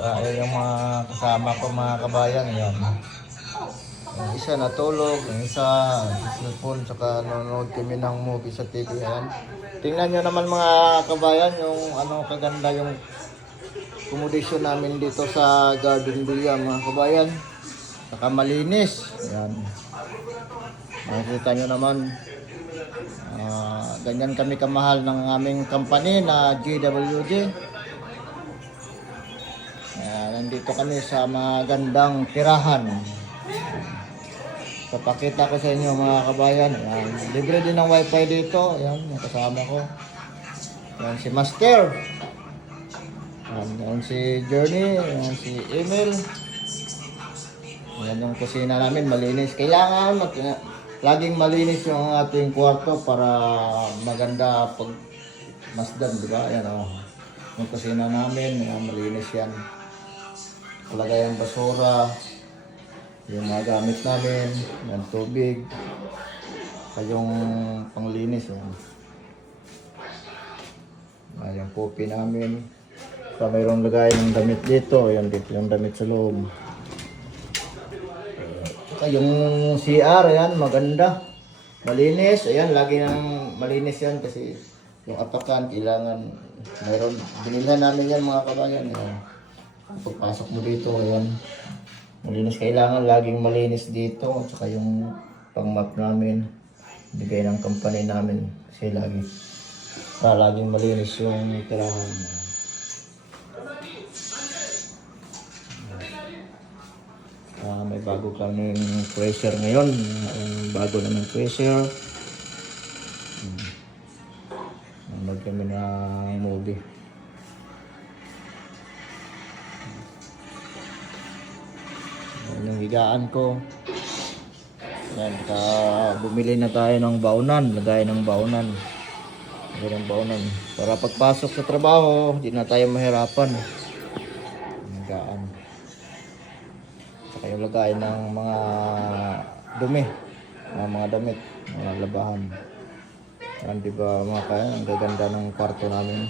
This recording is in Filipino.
Ayun yung mga kasama ko mga kabayan. Yan. Yung isa natulog, yung isa sa cellphone, saka nanonood kami ng movie sa TV. Yan. Tingnan nyo naman mga kabayan yung ano kaganda yung accommodation namin dito sa Garden Villa mga kabayan. Saka malinis. Yan. Makikita nyo naman. Ganyan kami kamahal ng aming company na GWG. Nandito kami sa magandang tirahan. Papakita ko sa inyo mga kabayan. Ayan. Libre din ng wifi dito. Ayan, yung kasama ko. Ayan si Master. Ayan si Journey. Ayan si Emil. Ayan yung kusina namin. Malinis. Kailangan laging malinis yung ating kwarto para maganda pag masdan, di ba? Ayan o. Yung kusina namin. Ayan, malinis yan. Palagay ang basura. Yung mga gamit namin, yung tubig, yung panglinis. Yung pupi namin. So, mayroong lagay ng damit dito. Yan dito yung damit sa loob. Yung CR, yan, maganda. Malinis. Ayan, lagi nang malinis yan kasi yung apakan, kailangan mayroon. Binilhan namin yan mga kabayan. Pagpasok mo dito, ayan. Malinis, kailangan laging malinis dito at saka yung pang-map namin bigay ng company namin kasi laging malinis yung tirahan. May bago kaming pressure ngayon, bago naman pressure. Nanood kami ng movie. Yung higaan ko. Yan, bumili na tayo ng baunan, lagay ng baunan. Lagay ng baunan. Para pagpasok sa trabaho, hindi na tayo mahirapan. Higaan. Saka yung lagay ng mga dumi, mga damit, mga labahan. Yan, diba mga kaya, ang gaganda ng kwarto namin.